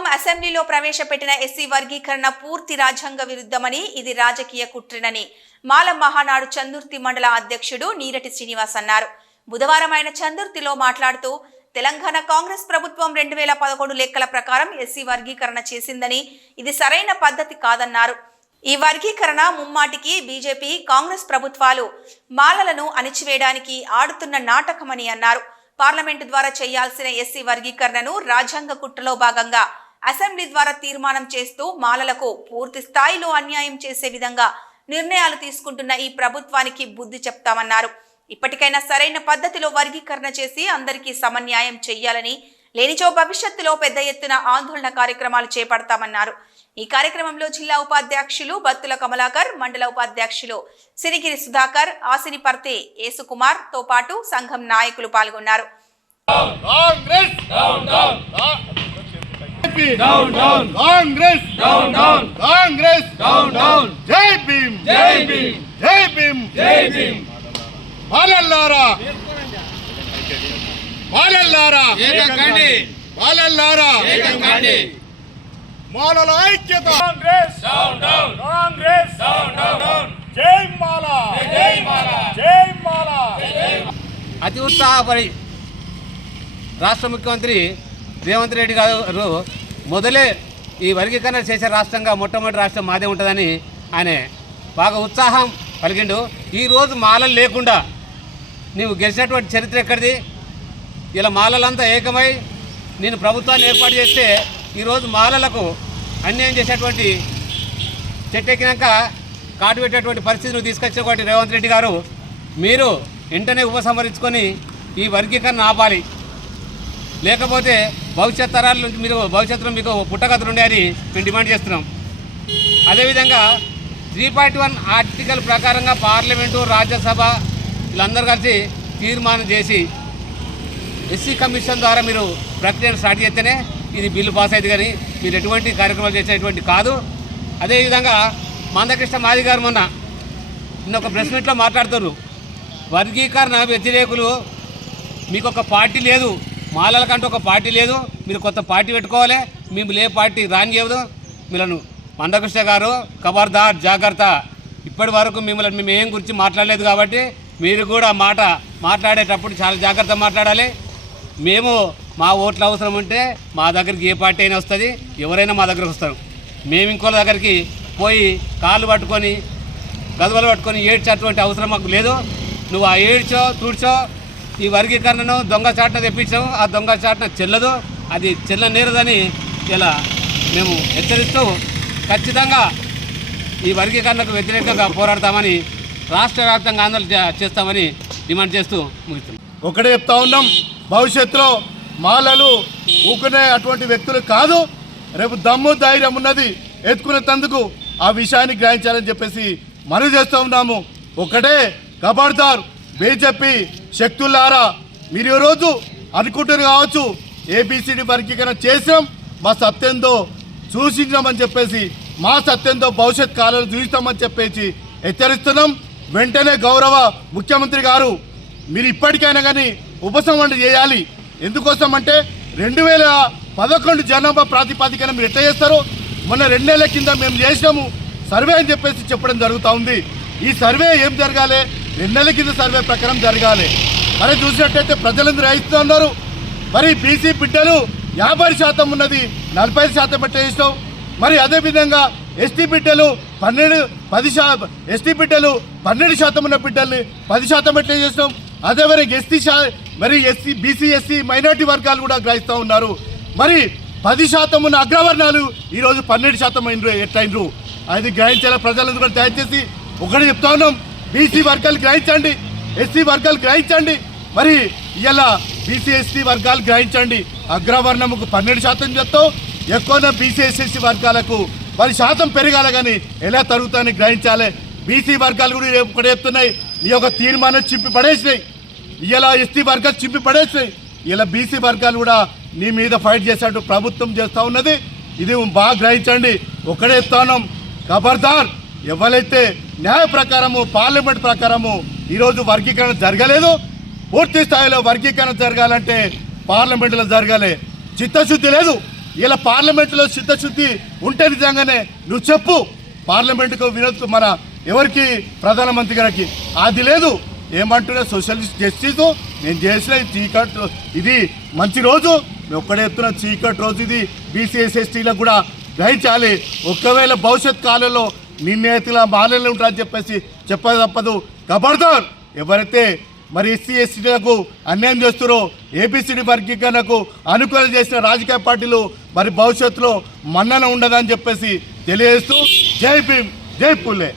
ప్రభుత్వం అసెంబ్లీలో ప్రవేశపెట్టిన ఎస్సీ వర్గీకరణ పూర్తి రాజ్యాంగ విరుద్ధమని ఇది రాజకీయ కుట్రనని. మాల మహానాడు చందుర్తి మండల అధ్యక్షుడు నీరటి శ్రీనివాస్ అన్నారు. బుధవారం ఆయన చందుర్తిలో మాట్లాడుతూ తెలంగాణ కాంగ్రెస్ ప్రభుత్వం రెండు వేల పదకొండు లెక్కల ప్రకారం ఎస్సీ వర్గీకరణ చేసిందని ఇది సరైన పద్ధతి కాదన్నారు. ఈ వర్గీకరణ ముమ్మాటికి బీజేపీ కాంగ్రెస్ ప్రభుత్వాలు మాలలను అణిచివేయడానికి ఆడుతున్న నాటకమని అన్నారు. పార్లమెంటు ద్వారా చేయాల్సిన ఎస్సీ వర్గీకరణను రాజ్యాంగ కుట్రలో భాగంగా అసెంబ్లీ ద్వారా తీర్మానం చేస్తూ మాలలకు పూర్తి స్థాయిలో అన్యాయం చేసే విధంగా నిర్ణయాలు తీసుకుంటున్న ఈ ప్రభుత్వానికి బుద్ధి చెప్తామన్నారు ఇప్పటికైనా సరైన పద్ధతిలో వర్గీకరణ చేసి అందరికీ సమన్యాయం చేయాలని లేనిచో భవిష్యత్తులో పెద్ద ఎత్తున ఆందోళన కార్యక్రమాలు చేపడతామన్నారు ఈ కార్యక్రమంలో జిల్లా ఉపాధ్యక్షులు బత్తుల కమలాకర్ మండల ఉపాధ్యక్షులు సిరిగిరి సుధాకర్ ఆసినిపర్తి యేసుకుమార్తో పాటు సంఘం నాయకులు పాల్గొన్నారు down down down Congress. Down down Congress. Down down జై భీమ్. జై భీమ్. జై భీమ్. జై భీమ్. బాలల్లారా. బాలల్లారా. ఏకండి బాలల్లారా. ఏకండి మాలల ఐక్యత. Congress. Down down Congress. Down down జై మాల. జై మాల. జై మాల. అతి ఉత్సాహపరి రాష్ట్ర ముఖ్యమంత్రి రేవంత్ రెడ్డి గారు మొదలే ఈ వర్గీకరణ చేసే రాష్ట్రంగా మొట్టమొదటి రాష్ట్రం మాదే ఉంటుందని ఆయన బాగా ఉత్సాహం కలిగిండు. ఈరోజు మాలలు లేకుండా నీవు గెలిచినటువంటి చరిత్ర ఎక్కడిది? ఇలా మాలలంతా ఏకమై నేను ప్రభుత్వాన్ని ఏర్పాటు చేస్తే ఈరోజు మాలలకు అన్యాయం చేసేటువంటి చెట్టెక్కినాక కాటు పెట్టేటువంటి పరిస్థితిని నువ్వు తీసుకొచ్చేటువంటి రేవంత్ రెడ్డి గారు. మీరు వెంటనే ఉపసంహరించుకొని ఈ వర్గీకరణ ఆపాలి. లేకపోతే భవిష్యత్ తరాల నుంచి మీరు భవిష్యత్తులో మీకు పుట్టగతులు ఉన్నాయని మేము డిమాండ్ చేస్తున్నాం. అదేవిధంగా త్రీ పాయింట్ వన్ ఆర్టికల్ ప్రకారంగా పార్లమెంటు రాజ్యసభ వీళ్ళందరూ కలిసి తీర్మానం చేసి ఎస్సీ కమిషన్ ద్వారా మీరు ప్రక్రియను స్టార్ట్ చేస్తేనే ఇది బిల్లు పాస్ అయింది కానీ మీరు ఎటువంటి కార్యక్రమాలు చేసేటువంటి కాదు. అదేవిధంగా మందకృష్ణ మాది గారు మొన్న నిన్న ఒక ప్రెస్ మీట్లో మాట్లాడుతున్నారు. వర్గీకరణ వ్యతిరేకులు మీకు ఒక పార్టీ లేదు. మాలలకంటూ ఒక పార్టీ లేదు. మీరు కొత్త పార్టీ పెట్టుకోవాలి. మేము ఏ పార్టీ రానియవదు మీలను మందకృష్ణ గారు ఖబర్దార్ జాగ్రత్త. ఇప్పటి వరకు మిమ్మల్ని మేము ఏం గురించి మాట్లాడలేదు కాబట్టి మీరు కూడా మాట మాట్లాడేటప్పుడు చాలా జాగ్రత్త మాట్లాడాలి. మేము మా ఓట్లు అవసరం ఉంటే మా దగ్గరికి ఏ పార్టీ అయినా వస్తుంది. ఎవరైనా మా దగ్గరకు వస్తారు. మేము ఇంకోళ్ళ దగ్గరికి పోయి కాళ్ళు పట్టుకొని గదవలు పట్టుకొని ఏడ్చేటువంటి అవసరం మాకు లేదు. నువ్వు ఆ ఏడ్చో తుడ్చో ఈ వర్గీకరణను దొంగ తెప్పించాము ఆ దొంగచాటున చెల్లదు అది చెల్లనేరదని ఇలా మేము హెచ్చరిస్తూ ఖచ్చితంగా ఈ వర్గీకరణకు వ్యతిరేకంగా పోరాడతామని రాష్ట్ర వ్యాప్తంగా ఆందోళన చేస్తామని డిమాండ్ చేస్తూ ముగిస్తున్నాం. ఒకటే చెప్తా ఉన్నాం భవిష్యత్తులో మాలలు ఊకునే అటువంటి వ్యక్తులు కాదు రేపు దమ్ము ధైర్యం ఉన్నది ఎత్తుకునేందుకు ఆ విషయాన్ని గ్రహించాలని చెప్పేసి మనవి చేస్తూ ఉన్నాము. ఒకటే కబర్దార్ బీజేపీ శక్తులారా మీరు ఈరోజు అనుకుంటారు కావచ్చు ఏబిసిడి వర్గీకరణ చేసాం మా సత్యంతో సూచించామని చెప్పేసి మా సత్యంతో భవిష్యత్ కాలంలో చూస్తామని చెప్పేసి హెచ్చరిస్తున్నాం. వెంటనే గౌరవ ముఖ్యమంత్రి గారు మీరు ఇప్పటికైనా కానీ ఉపసంహరణ చేయాలి. ఎందుకోసం అంటే రెండు వేల పదకొండు జనాభా ప్రాతిపదికన మీరు ఎట్లా చేస్తారు మొన్న రెండేళ్ళ కింద మేము చేసినాము. సర్వే అని చెప్పేసి చెప్పడం జరుగుతూ ఉంది. ఈ సర్వే ఏం జరగాలి? రెండేళ్ళ కింద సర్వే ప్రకారం జరగాలి. మరి చూసినట్టయితే ప్రజలందరూ గ్రహిస్తూ ఉన్నారు మరి బీసీ బిడ్డలు యాభై శాతం ఉన్నది నలభై శాతం పెట్టేసినాం మరి అదేవిధంగా ఎస్టీ బిడ్డలు పన్నెండు పది శాతం ఎస్టీ బిడ్డలు పన్నెండు శాతం ఉన్న బిడ్డల్ని పది శాతం ఎట్లా చేస్తాం అదే మరి ఎస్టీ శా మరి ఎస్సీ బీసీ ఎస్సీ మైనార్టీ వర్గాలు కూడా గ్రహిస్తూ ఉన్నారు. మరి పది శాతం ఉన్న అగ్రవర్ణాలు ఈరోజు పన్నెండు శాతం అయినరు ఎట్లయినరు? అది గ్రహించేలా ప్రజలందరూ కూడా దయచేసి ఒకటి చెప్తా ఉన్నాం. బీసీ వర్గాలు గ్రహించండి ఎస్సీ వర్గాలు గ్రహించండి మరి ఇలా బీసీ ఎస్సీ వర్గాలు గ్రహించండి. అగ్రవర్ణముకు పన్నెండు శాతం చెప్తావు ఎక్కువనే బీసీ ఎస్ఎస్సీ వర్గాలకు పది శాతం పెరగాల కానీ ఎలా తరుగుతాయని గ్రహించాలి. బీసీ వర్గాలు కూడా రేపు ఒకటి చెప్తున్నాయి నీ యొక్క తీర్మానం చింపి పడేసినాయి. ఇలా ఎస్టీ వర్గాలు చింపి పడేసినాయి. ఇలా బీసీ వర్గాలు కూడా నీ మీద ఫైట్ చేసేట్టు ప్రభుత్వం చేస్తూ ఉన్నది. ఇది బాగా గ్రహించండి. ఒకడే స్థానం ఖబర్దార్. ఎవరైతే న్యాయ ప్రకారము పార్లమెంట్ ప్రకారము ఈరోజు వర్గీకరణ జరగలేదు పూర్తి స్థాయిలో వర్గీకరణ జరగాలంటే పార్లమెంట్లో జరగాలి. చిత్తశుద్ధి లేదు. ఇలా పార్లమెంటులో చిత్తశుద్ధి ఉంటే నిజంగానే నువ్వు చెప్పు. పార్లమెంటుకు వినోద్ మన ఎవరికి? ప్రధానమంత్రి గారికి. అది లేదు. ఏమంటున్నా సోషలిస్ట్ జస్టిస్. నేను చేసిన చీకట్ ఇది మంచి రోజు. నేను ఒక్కడే చెప్తున్నా చీకట్ రోజు ఇది బీసీఎస్ఎస్టీలకు కూడా గ్రహించాలి. ఒకవేళ భవిష్యత్ కాలంలో నిన్నేతిలా మాలలు ఉంటారని చెప్పేసి చెప్పదు తప్పదు. కబర్దార్! ఎవరైతే మరి ఎస్సీ ఎస్టీలకు అన్యాయం చేస్తున్నారో ఏపీసీడీ వర్గీకరణకు అనుకూలం చేసిన రాజకీయ పార్టీలు మరి భవిష్యత్తులో మన్నన ఉండదని చెప్పేసి తెలియజేస్తూ జై భీమ్ జై పుల్లే